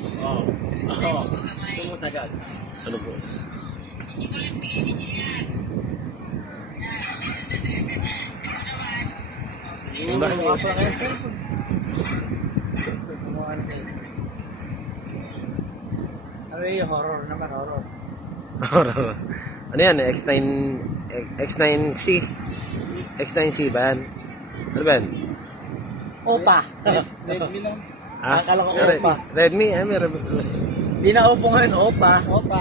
Oo. Oo. Tumos agad. Salubos. Yung Bakit? ako lang yung cellphone. Kumuha na sa'yo. Ano yung horror naman, horror. Ano yan? X9C? X9C ba yan? Ano ba yan? Opa. Redmi lang. Ah, Akala ko Opa. Redmi? May Di na upo ngayon, Opa. Opa.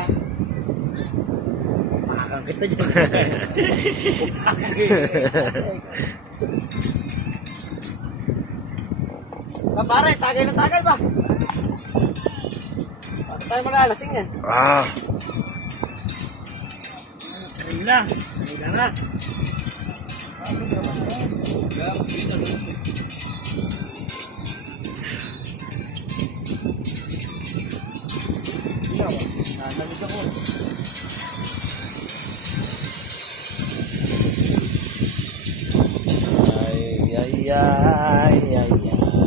Pakakang kita dyan. Opa. Pare, tagay na tagay ba? Bakit tayo magalasing yan? Ah! Kanina. Kanina na. Nanalis ako. Ay, ay, ay, ay, ay.